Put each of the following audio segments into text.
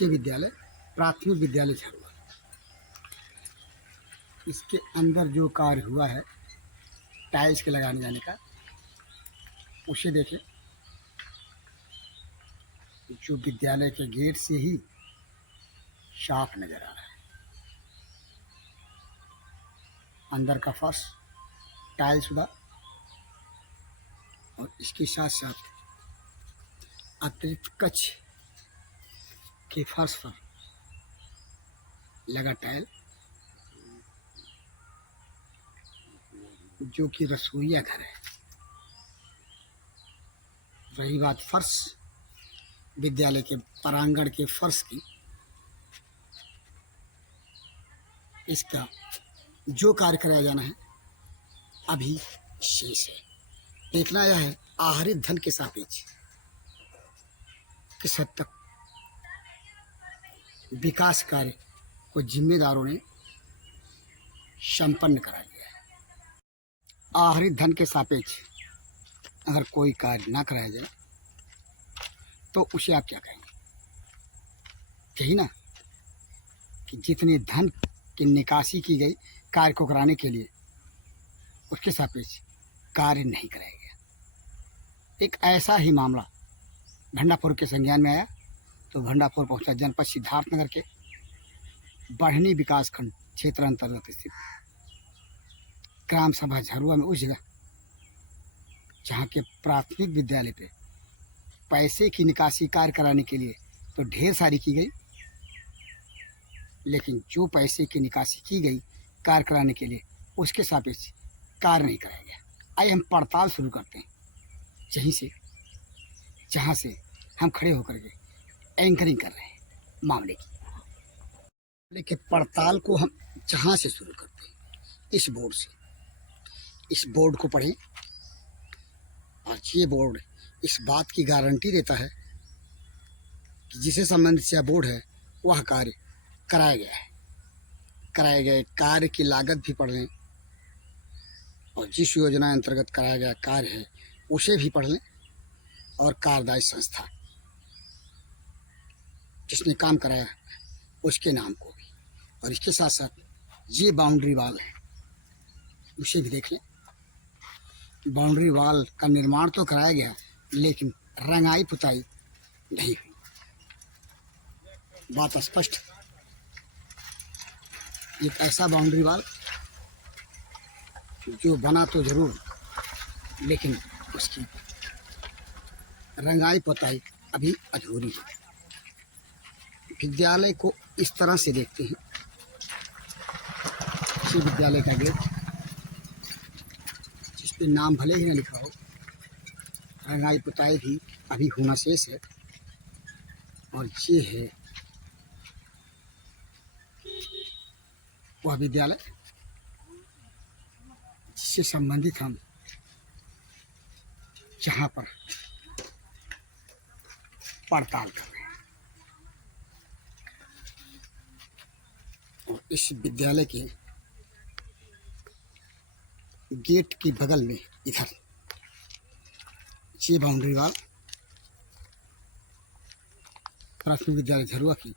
उच्च विद्यालय प्राथमिक विद्यालय झरुआ। इसके अंदर जो कार्य हुआ है टाइल्स के लगाने जाने का, उसे देखें। जो विद्यालय के गेट से ही साफ नजर आ रहा है। अंदर का फर्श टाइल्स हुआ और इसके साथ साथ अतिरिक्त कक्ष के फर्श पर लगा टाइल, जो कि रसोईया घर है। रही बात फर्श, विद्यालय के प्रांगण के फर्श की, इसका जो कार्य कराया जाना है अभी शेष है। देखना यह है आहरित धन के सापेक्ष किस हद तक विकास कार्य को जिम्मेदारों ने संपन्न करा लिया है। आहरित धन के सापेक्ष अगर कोई कार्य ना कराया जाए तो उसे आप क्या कहेंगे? यही ना कि जितने धन की निकासी की गई कार्य को कराने के लिए, उसके सापेक्ष कार्य नहीं कराया गया। एक ऐसा ही मामला भंडापुर के संज्ञान में आया तो भंडापुर पहुंचा जनपद सिद्धार्थनगर के बढ़नी विकासखंड क्षेत्र अंतर्गत स्थित ग्राम सभा झरुआ में, उस जगह जहाँ के प्राथमिक विद्यालय पे पैसे की निकासी कार्य कराने के लिए तो ढेर सारी की गई, लेकिन जो पैसे की निकासी की गई कार्य कराने के लिए उसके सापेक्ष कार्य नहीं कराया गया। आइए हम पड़ताल शुरू करते हैं यहीं से, जहाँ से हम खड़े होकर के एंकरिंग कर रहे हैं मामले की। लेकिन पड़ताल को हम जहाँ से शुरू करते हैं, इस बोर्ड से। इस बोर्ड को पढ़ें और ये बोर्ड इस बात की गारंटी देता है कि जिसे संबंधित यह बोर्ड है वह कार्य कराया गया है। कराए गए कार्य की लागत भी पढ़ लें और जिस योजना अंतर्गत कराया गया कार्य है उसे भी पढ़ लें और कार्यदायी संस्था जिसने काम कराया उसके नाम को भी, और इसके साथ साथ ये बाउंड्री वाल है उसे भी देख लें। बाउंड्री वाल का निर्माण तो कराया गया लेकिन रंगाई पुताई नहीं हुई। बात स्पष्ट, एक ऐसा बाउंड्री वाल जो बना तो जरूर लेकिन उसकी रंगाई पुताई अभी अधूरी है। विद्यालय को इस तरह से देखते हैं। इसी विद्यालय का गेट, जिस पे नाम भले ही न लिखा हो, रंगाई पुताई भी अभी होना शेष है। और ये है वह विद्यालय जिससे संबंधित हम जहाँ पर पड़ताल कर रहे हैं। और इस विद्यालय के गेट के बगल में इधर ये बाउंड्री वाल प्राथमिक विद्यालय झरुआ की,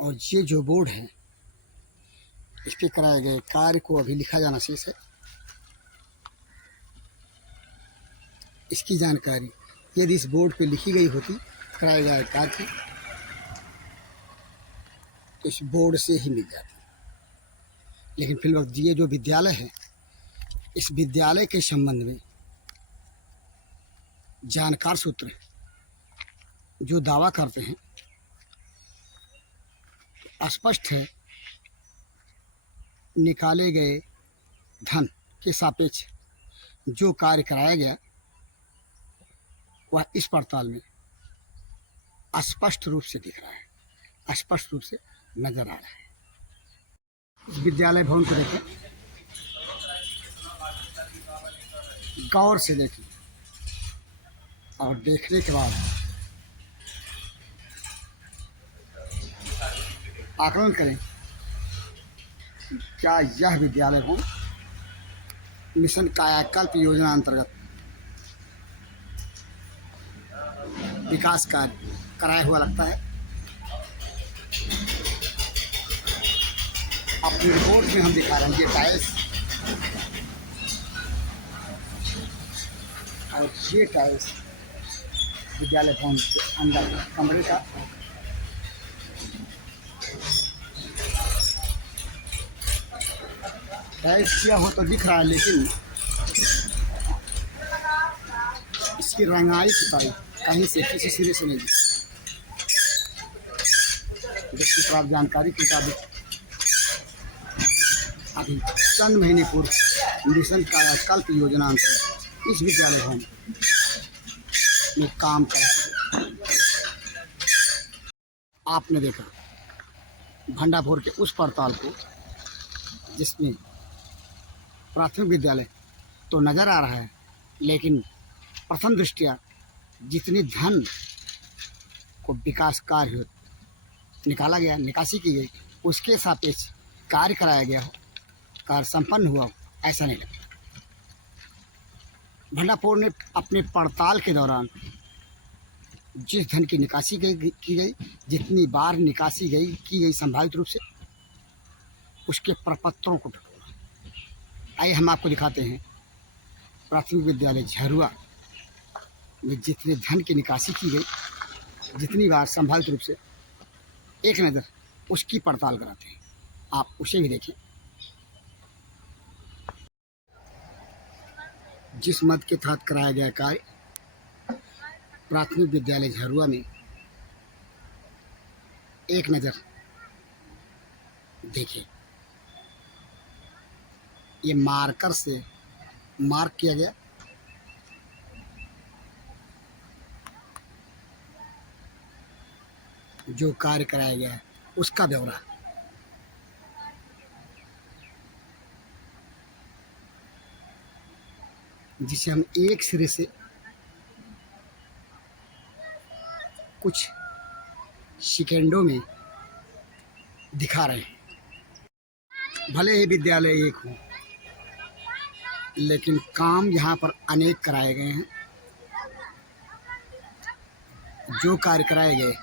और ये जो बोर्ड है इस पे कराए गए कार्य को अभी लिखा जाना शेष है। इसकी जानकारी यदि इस बोर्ड पे लिखी गई होती कराए गए कार्य की तो इस बोर्ड से ही मिल जाती, लेकिन फिर वक्त ये जो विद्यालय है, इस विद्यालय के संबंध में जानकार सूत्र जो दावा करते हैं, स्पष्ट है निकाले गए धन के सापेक्ष जो कार्य कराया गया वह इस पड़ताल में स्पष्ट रूप से दिख रहा है, स्पष्ट रूप से नजर आ रहा है। इस विद्यालय भवन को देखें, गौर से देखें और देखने के बाद आकलन करें क्या यह विद्यालय भवन मिशन कायाकल्प योजना अंतर्गत विकास कार्य कराया हुआ लगता है। अपनी रिपोर्ट में हम दिखा रहे हैं ये टाइल्स और ये टाइल्स विद्यालय भवन के अंदर कमरे का टाइल्स किया हो तो दिख रहा है, लेकिन इसकी रंगाई पुताई कहीं से किसी सिरे से नहीं दिखी। जिसकी प्राप्त जानकारी के मुताबिक अभी चंद महीने पूर्व मिशन कायाकल्प योजना अंतर्गत इस विद्यालय भवन में काम कर आपने देखा भंडापुर के उस पड़ताल को, जिसमें प्राथमिक विद्यालय तो नज़र आ रहा है, लेकिन प्रथम दृष्टया जितनी धन को विकास कार्य निकाला गया, निकासी की गई, उसके सापेक्ष कार्य कराया गया हो, कार्य संपन्न हुआ हो, ऐसा नहीं लगता। भंडापुर ने अपने पड़ताल के दौरान जिस धन की निकासी की गई, जितनी बार निकासी की गई संभावित रूप से, उसके प्रपत्रों को टटोला। आइए हम आपको दिखाते हैं प्राथमिक विद्यालय झरुआ में जितने धन की निकासी की गई, जितनी बार संभावित रूप से, एक नज़र उसकी पड़ताल कराते हैं। आप उसे भी देखें। जिस मद के तहत कराया गया कार्य प्राथमिक विद्यालय झरुआ में, एक नज़र देखिए। ये मार्कर से मार्क किया गया, जो कार्य कराया गया है उसका ब्यौरा। जिसे हम एक सिरे से कुछ सेकेंडों में दिखा रहे हैं। भले ही विद्यालय एक हो, लेकिन काम यहाँ पर अनेक कराए गए हैं। जो कार्य कराए गए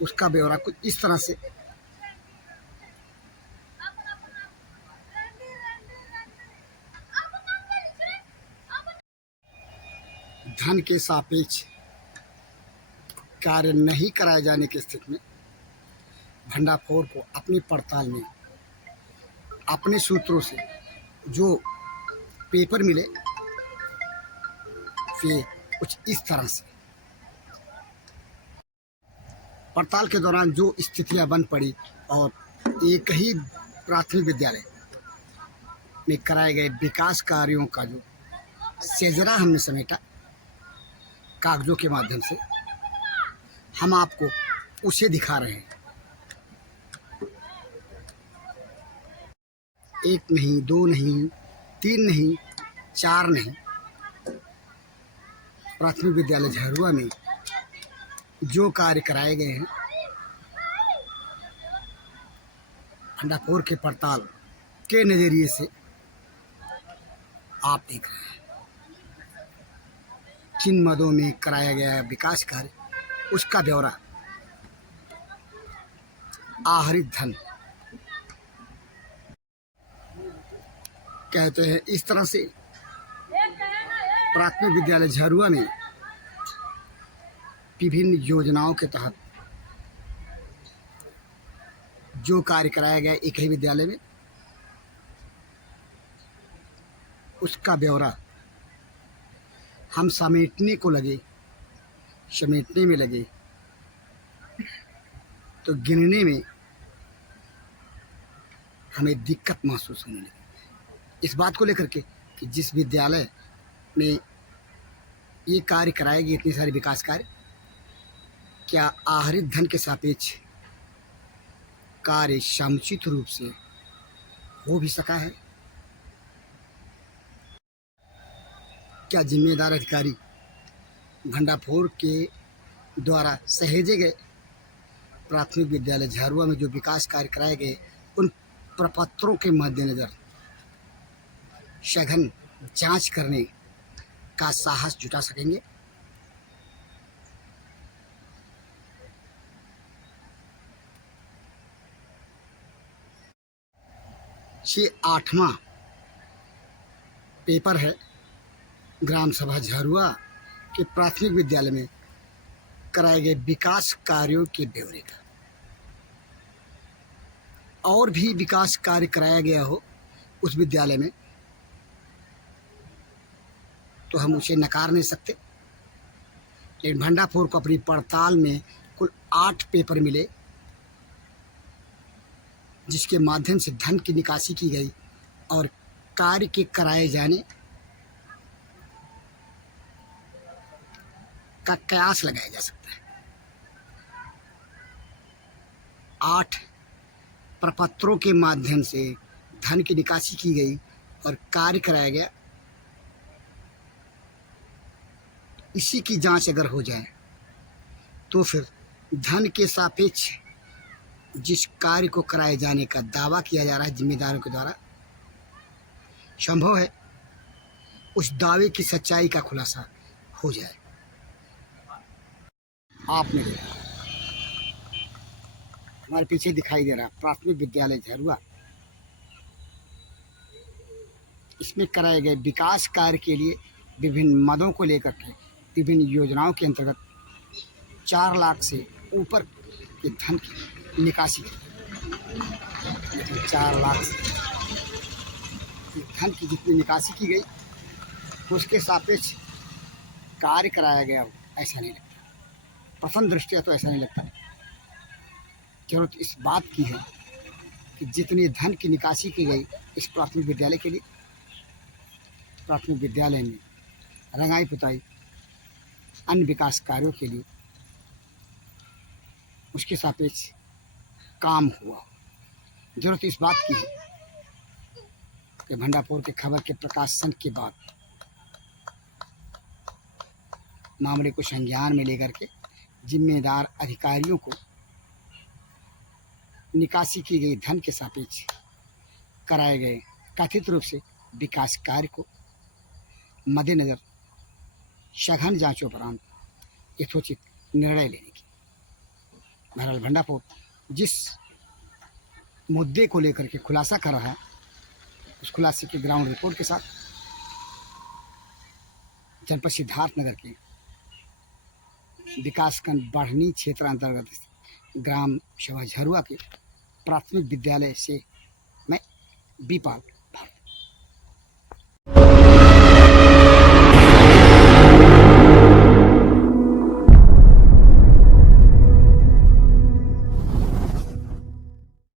उसका ब्यौरा कुछ इस तरह से धन के सापेक्ष कार्य नहीं कराए जाने की स्थिति में भंडापुर को अपनी पड़ताल में अपने सूत्रों से जो पेपर मिले, वे कुछ इस तरह से पड़ताल के दौरान जो स्थितियां बन पड़ी, और एक ही प्राथमिक विद्यालय में कराए गए विकास कार्यों का जो सेजरा हमने समेटा कागजों के माध्यम से, हम आपको उसे दिखा रहे हैं। एक नहीं, दो नहीं, तीन नहीं, चार नहीं, प्राथमिक विद्यालय झरुआ में जो कार्य कराए गए हैं भंडापुर के पड़ताल के नज़रिए से आप देख रहे हैं। किन मदों में कराया गया है विकास कार्य, उसका ब्यौरा, आहरित धन कहते हैं। इस तरह से प्राथमिक विद्यालय झरुआ में विभिन्न योजनाओं के तहत जो कार्य कराया गया एक ही विद्यालय में, उसका ब्यौरा हम समेटने में लगे तो गिनने में हमें दिक्कत महसूस होने लगी इस बात को लेकर के कि जिस विद्यालय में ये कार्य कराए गए, इतने सारे विकास कार्य, क्या आहरित धन के सापेक्ष कार्य समुचित रूप से हो भी सका है? क्या जिम्मेदार अधिकारी भंडापुर के द्वारा सहेजे गए प्राथमिक विद्यालय झरुआ में जो विकास कार्य कराए गए, उन प्रपत्रों के मद्देनजर सघन जांच करने का साहस जुटा सकेंगे? ये 8वां पेपर है ग्राम सभा झरुआ के प्राथमिक विद्यालय में कराए गए विकास कार्यों के ब्यौरे का। और भी विकास कार्य कराया गया हो उस विद्यालय में तो हम उसे नकार नहीं सकते, लेकिन भंडारपुर को अपनी पड़ताल में कुल 8 पेपर मिले जिसके माध्यम से धन की निकासी की गई और कार्य के कराए जाने का कयास लगाया जा सकता है। 8 प्रपत्रों के माध्यम से धन की निकासी की गई और कार्य कराया गया। इसी की जांच अगर हो जाए तो फिर धन के सापेक्ष जिस कार्य को कराए जाने का दावा किया जा रहा है जिम्मेदारों के द्वारा, संभव है उस दावे की सच्चाई का खुलासा हो जाए। आपने देखा हमारे पीछे दिखाई दे रहा प्राथमिक विद्यालय झरुआ, इसमें कराए गए विकास कार्य के लिए विभिन्न मदों को लेकर के विभिन्न योजनाओं के अंतर्गत 4 लाख से ऊपर के धन की निकासी की। 4 लाख से धन की जितनी निकासी की गई उसके सापेक्ष कार्य कराया गया हो ऐसा नहीं लगता। प्रथम दृष्टया तो ऐसा नहीं लगता। जरूरत इस बात की है कि जितनी धन की निकासी की गई इस प्राथमिक विद्यालय के लिए, प्राथमिक विद्यालय में रंगाई पुताई अन्य विकास कार्यों के लिए उसके सापेक्ष काम हुआ। जरूरत इस बात की है कि भंडारपुर के खबर के प्रकाशन के बाद मामले को संज्ञान में लेकर के जिम्मेदार अधिकारियों को निकासी की गई धन के सापेक्ष कराए गए कथित रूप से विकास कार्य को मद्देनजर सघन जांचों उपरांत यथोचित निर्णय लेने की। बहरहाल भंडारपुर जिस मुद्दे को लेकर के खुलासा कर रहा है उस खुलासे की ग्राउंड रिपोर्ट के साथ जनपद सिद्धार्थनगर के विकासखंड बढ़नी क्षेत्र अंतर्गत ग्राम सभा झरुआ के प्राथमिक विद्यालय से मैं बीपाल